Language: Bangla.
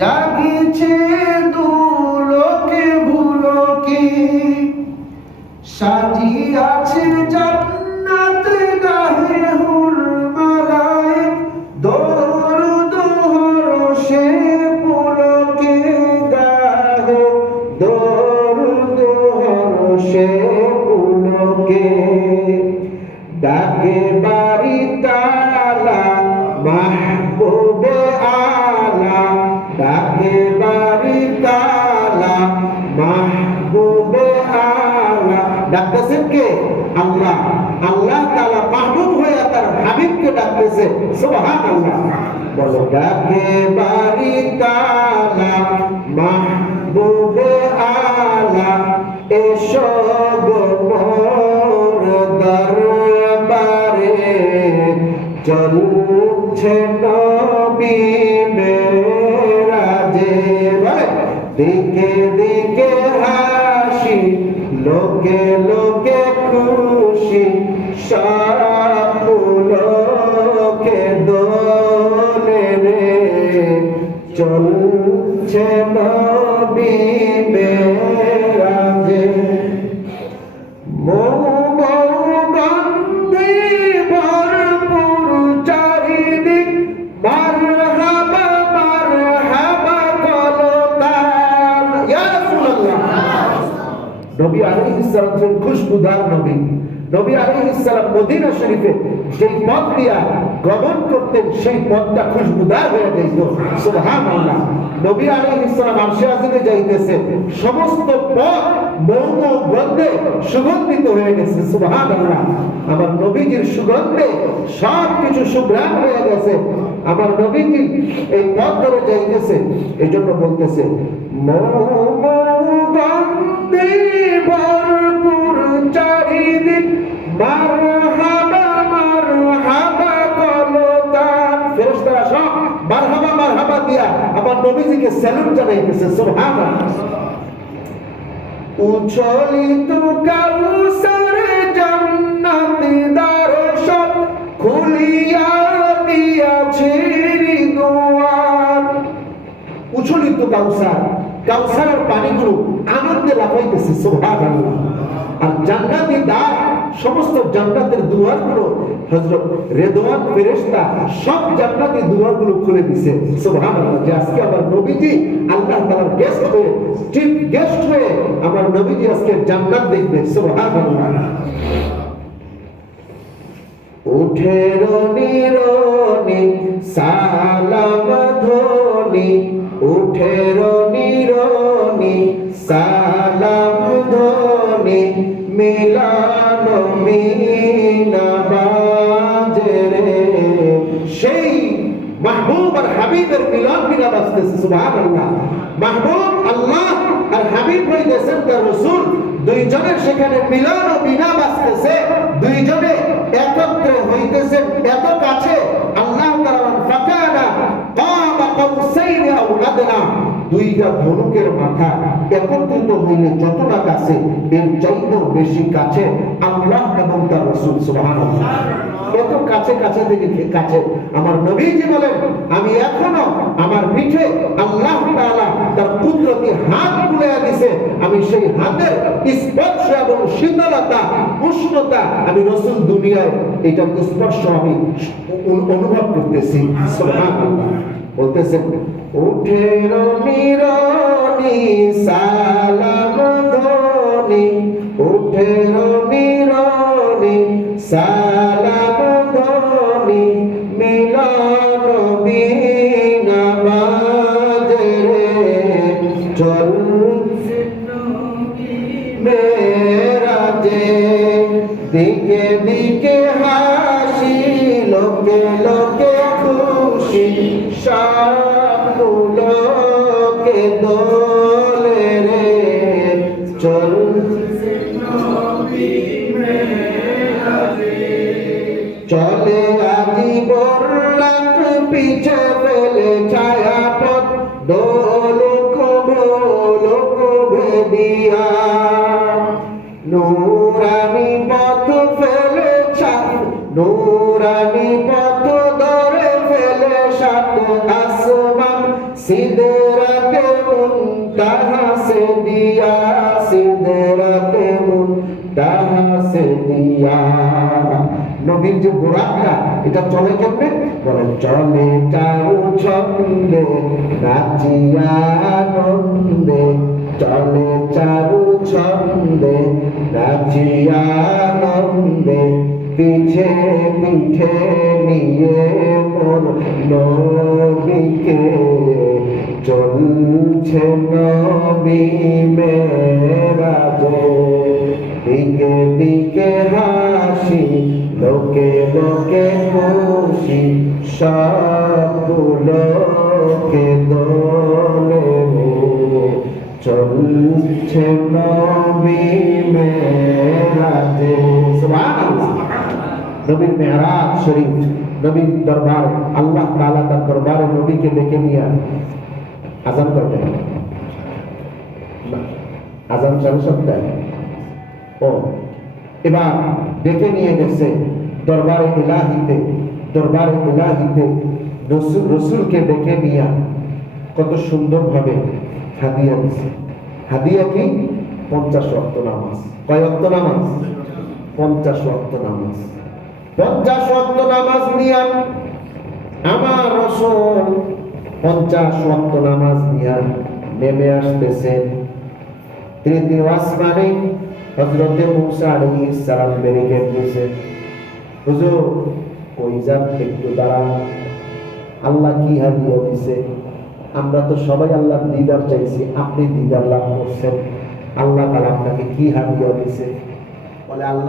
জাগিছে দুলোকে ভুলোকে, সাজিয়াছে জান্নাত গাহে হুর মালায়, দরুদ হরষে পুলকে গাহে, দরুদ হরষে পুলকে। ডাকে বাড়ি তালা মাহবুবে আলা, ডাকে বাড়ি তালা মাহবুবে আলা। ডাকতেছেন কে? আল্লাহ। আল্লাহ তাআলা মাহবুব হয়ে তার হাবিবকে ডাকতেছে, সুবহানাল্লাহ। বলো ডাকে বাড়ি তালা মাহবুবে আলা, এসো গো মোর দরবারে, চলছে নবী মেরাজে। দিকে দিকে হাসি, লোকে লোকে খুশি, সব লোকে দোলে রে, চলছে নবী মেরাজে। মৌগন্ধে ভরপুর চারিদিক, মারহাবা মারহাবা কলতান। ইয়া রাসূলুল্লাহ। নবী আলাইহিস সালাম ছিলেন খুশবুদার নবী। নবী আলাইহিস সালাম মদিনা শরীফে যেই পথ দিয়া গমন করতেন, সেই পথটা খুশবুদার হয়ে যাইত, সুবহানাল্লাহ। নবী আলাইহিস সালাম আরশে আজিমে যাইতেছে, সমস্ত পথ মৌন গন্ধে সুগন্ধিত হয়ে গেছে, সুবহানাল্লাহ। আমার নবীজির সুগন্ধে সবকিছু সুঘ্রাণ হয়ে গেছে। আমার নবীজি এই পথ ধরে যাইতেছে, এই জন্য বলতেছে মৌগন্ধে ভরপুর চারিদিক, মারহাবা মারহাবা কলতান। ফেরেশতারা সব মারহাবা মারহাবা দিয়া আমার নবীজিকে স্যালুট জানাইতেছে, সুবহানাল্লাহ। উছলিত কাউসার জান্নাতি দর্শক, খুলিয়া দিয়াছে দুয়ার। উছলিত কাউসার, কাউসারের পানিগুলো আনন্দে লাফাইতেছে, সুবহানাল্লাহ। আর জান্নাতি দ্বার, সমস্ত জান্নাতের দুয়ারগুলো হযরত রেদওয়ান ফেরেশতা সব জান্নাতি দুয়ারগুলো খুলে দিয়েছে, সুবহানাল্লাহ। যে আজকে আমার নবীজি আল্লাহ তাআলার গেস্ট হয়ে, চিফ গেস্ট হয়ে আমার নবীজি আজকে জান্নাত দেখবে, সুবহানাল্লাহ। উঠে রনি রনি সালাম ধ্বনি, উঠে রনি রনি সালাম ধ্বনি, মিলান মিনা বাজে রে। সেই মাহবুব আর হাবিবের মিলন বিনা বাজতেছে, সুবহানাল্লাহ। মাহবুব আল্লাহ আর হাবিব হইতেছেন তার রাসূল, দুইজনের সেখানে মিলন ও বিনা বাজতেছে, দুইজনে একত্রে হইতেছেন এত কাছে। আল্লাহ তাআলা ফাকানা কাবা কাউসাইন আও আদনা, দুইটা ধনুকের মাথা একত্রিত হইলে যতটা কাছে, এর চাইতেও বেশি কাছে আল্লাহ এবং তার রাসূল, সুবহানাল্লাহ। এত কাছে কাছে থেকে কাছে আমার নবীজি বলেন, আমি এখনো আমার পিঠে আল্লাহ তাআলা তার কুদরতি হাত বুলাইয়া দিয়েছে, আমি সেই হাতের স্পর্শ এবং শীতলতা উষ্ণতা আমি রাসূল দুনিয়ায় এটার স্পর্শ আমি অনুভব করতেছি, সুবহানাল্লাহ। বলতেছেন উঠে রনি রনি সালাম ধ্বনি, উঠে রনি রনি সালাম ধ্বনি, মিলন বিনা বাজে রে, চলছে নবী মেরাজে। দিকে দিকে হাসি, লোকে লোকে খুশি, সব লোকে দোলে রে, চলছে নবী মেরাজে। চলে আজি বরলাট পিছে ফেলে ছায়াপথ, দোলক ভোলক ভেদিয়া, নূরানি পথ ফেলে ছাপ, নূরানি পথ ধরে ফেলে সাত আসমান, সিদরাতে মুনতাহা সে দিয়া, সিদরাতে মুনতাহা সে দিয়া। নবীর যে বুরাকটা এটা চলে কেমনে বলেন, চলে চারু ছন্দে নাচিয়া আনন্দে, চলে চারু ছন্দে নাচিয়া আনন্দে, পিছে পিঠে নিয়ে মোর নবীকে চলছে নবী মেরাজে। দিকে দিকে হাসি, লোকে লোকে খুশি, সব লোকে দোলে চলছে নবী মেরাজে। সুবহানাল্লাহ। নবীর মেরাজ শরীফ, নবীর দরবার, আল্লাহ তাআলা তার দরবারে নবীকে ডেকে নিয়ে আযান করতে, আযান 7:30। ও এবার ডেকে নিয়ে গেছে দরবারে ইলাহিতে, দরবারে ইলাহিতে রসুলকে ডেকে নিয়ে কত সুন্দরভাবে হাদিয়া দিছে। হাদিয়া কি? 50 ওয়াক্ত নামাজ। কয় ওয়াক্ত নামাজ? 50 ওয়াক্ত নামাজ। 50 ওয়াক্ত নামাজ নিয়ে আমার রাসূল 50 ওয়াক্ত নামাজ নিয়ে নেমে আসতেছেন তৃতীয় আসমানে। হযরতে মূসা আলাইহিস সালাম ব্যারিকেড দিয়েছে, হুজুর কই যান, একটু দাঁড়ান, আল্লাহ কি হাদিয়া দিছে? আমরা তো সবাই আল্লাহর দিদার চাইছি, আপনি দিদার লাভ করছেন, আল্লাহ তাআলা আপনাকে কি হাদিয়া দিছে? বলে আল্লাহ